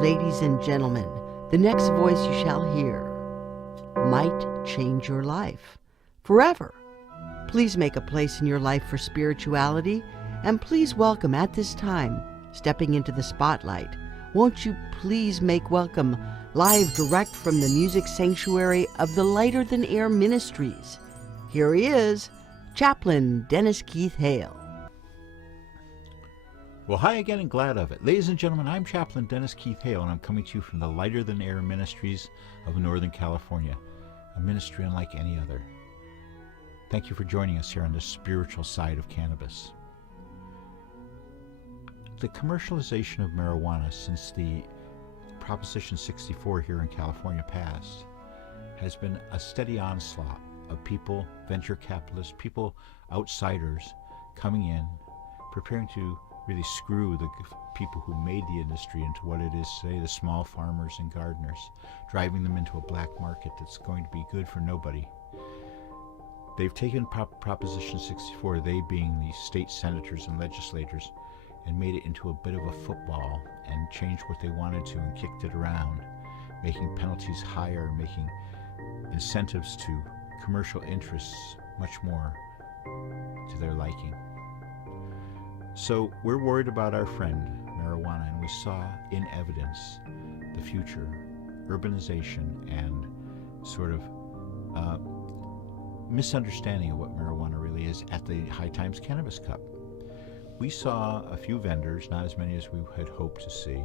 Ladies and gentlemen, the next voice you shall hear might change your life forever. Please make a place in your life for spirituality, and please welcome at this time, stepping into the spotlight, won't you please make welcome, live direct from the music sanctuary of the Lighter Than Air Ministries. Here he is, Chaplain Dennis Keith Hale. Well, hi again and glad of it. Ladies and gentlemen, I'm Chaplain Dennis Keith Hale, and I'm coming to you from the Lighter Than Air Ministries of Northern California, a ministry unlike any other. Thank you for joining us here on the Spiritual Side of Cannabis. The commercialization of marijuana since the Proposition 64 here in California passed has been a steady onslaught of people, venture capitalists, people, outsiders coming in, preparing to really screw the people who made the industry into what it is today, the small farmers and gardeners, driving them into a black market that's going to be good for nobody. They've taken Proposition 64, they being the state senators and legislators, and made it into a bit of a football and changed what they wanted to and kicked it around, making penalties higher, making incentives to commercial interests much more to their liking. So we're worried about our friend, marijuana, and we saw in evidence the future, urbanization, and sort of misunderstanding of what marijuana really is at the High Times Cannabis Cup. We saw a few vendors, not as many as we had hoped to see,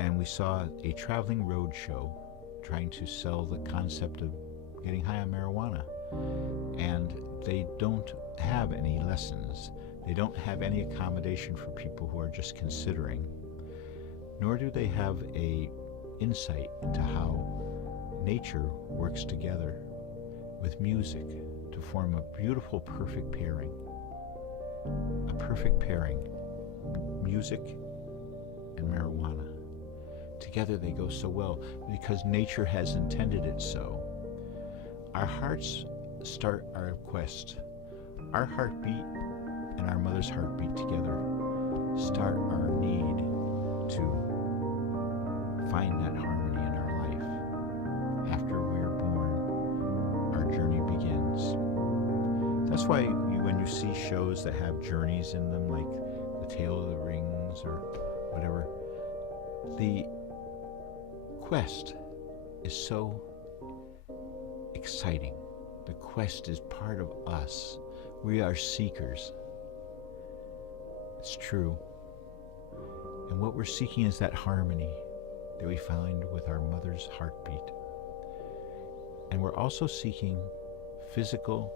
and we saw a traveling road show trying to sell the concept of getting high on marijuana. And they don't have any lessons. They don't have any accommodation for people who are just considering, nor do they have a insight into how nature works together with music to form a beautiful, perfect pairing. A perfect pairing, music and marijuana. Together they go so well because nature has intended it so. Our hearts start our quest. Our heartbeat and our mother's heartbeat together start our need to find that harmony in our life. After we are born, our journey begins. That's why when you see shows that have journeys in them, like The Tale of the Rings or whatever, the quest is so exciting. The quest is part of us. We are seekers. It's true. And what we're seeking is that harmony that we find with our mother's heartbeat. And we're also seeking physical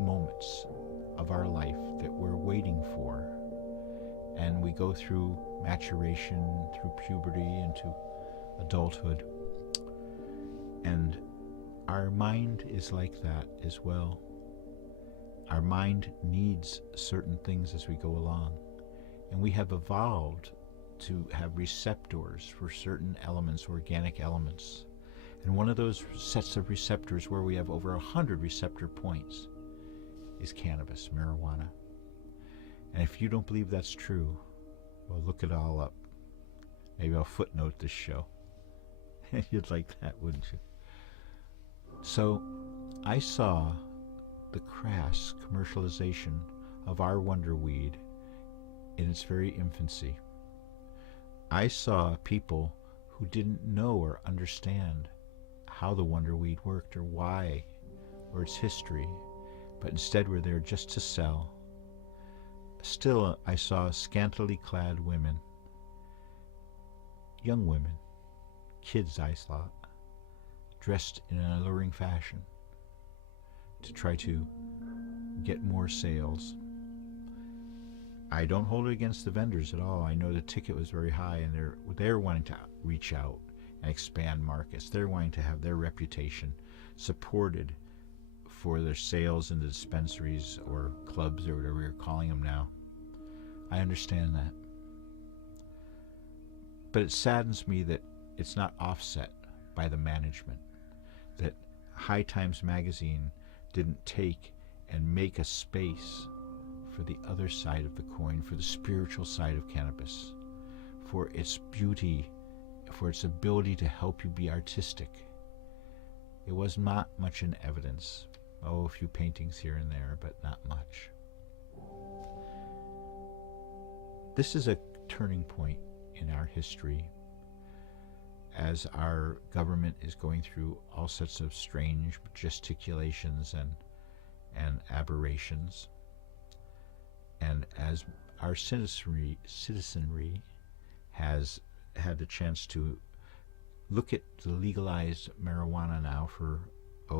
moments of our life that we're waiting for. And we go through maturation, through puberty, into adulthood. And our mind is like that as well. Our mind needs certain things as we go along. And we have evolved to have receptors for certain elements, organic elements. And one of those sets of receptors where we have over 100 receptor points is cannabis, marijuana. And if you don't believe that's true, well, look it all up. Maybe I'll footnote this show. You'd like that, wouldn't you? So I saw the crass commercialization of our wonder weed in its very infancy. I saw people who didn't know or understand how the wonder weed worked or why or its history, but instead were there just to sell. Still, I saw scantily clad women, young women, kids I thought, dressed in an alluring fashion to try to get more sales. I don't hold it against the vendors at all. I know the ticket was very high, and they're wanting to reach out and expand markets. They're wanting to have their reputation supported for their sales in the dispensaries or clubs or whatever you're calling them now. I understand that. But it saddens me that it's not offset by the management, that High Times magazine didn't take and make a space for the other side of the coin, for the spiritual side of cannabis, for its beauty, for its ability to help you be artistic. It was not much in evidence. Oh, a few paintings here and there, but not much. This is a turning point in our history as our government is going through all sorts of strange gesticulations and aberrations. And as our citizenry has had the chance to look at the legalized marijuana now for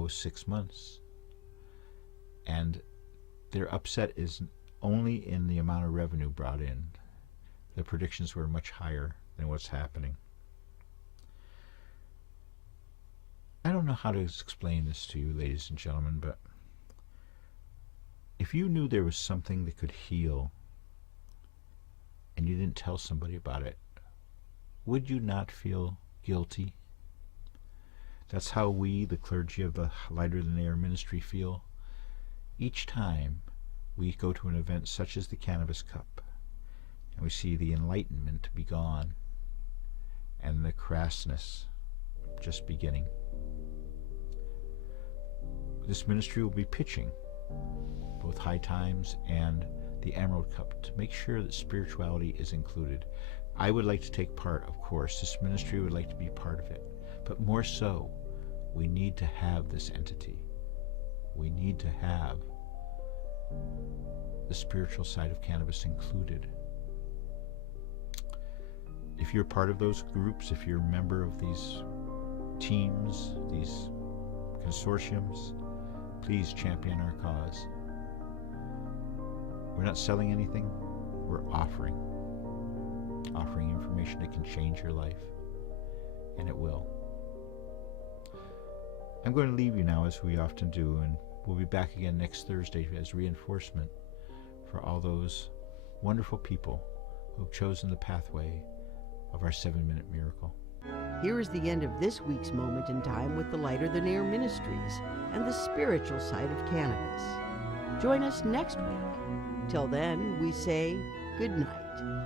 6 months, and their upset is only in the amount of revenue brought in. The predictions were much higher than what's happening. I don't know how to explain this to you, ladies and gentlemen, but if you knew there was something that could heal and you didn't tell somebody about it, would you not feel guilty? That's how we, the clergy of the Lighter Than Air ministry, feel each time we go to an event such as the Cannabis Cup and we see the enlightenment be gone and the crassness just beginning. This ministry will be pitching both High Times and the Emerald Cup to make sure that spirituality is included. I would like to take part, of course. This ministry would like to be part of it. But more so, we need to have this entity. We need to have the spiritual side of cannabis included. If you're part of those groups, if you're a member of these teams, these consortiums, please champion our cause. We're not selling anything, we're offering information that can change your life, and it will. I'm going to leave you now, as we often do, and we'll be back again next Thursday as reinforcement for all those wonderful people who have chosen the pathway of our 7-minute miracle. Here is the end of this week's Moment in Time with the Lighter Than Air Ministries and the Spiritual Side of Cannabis. Join us next week. Till then, we say good night.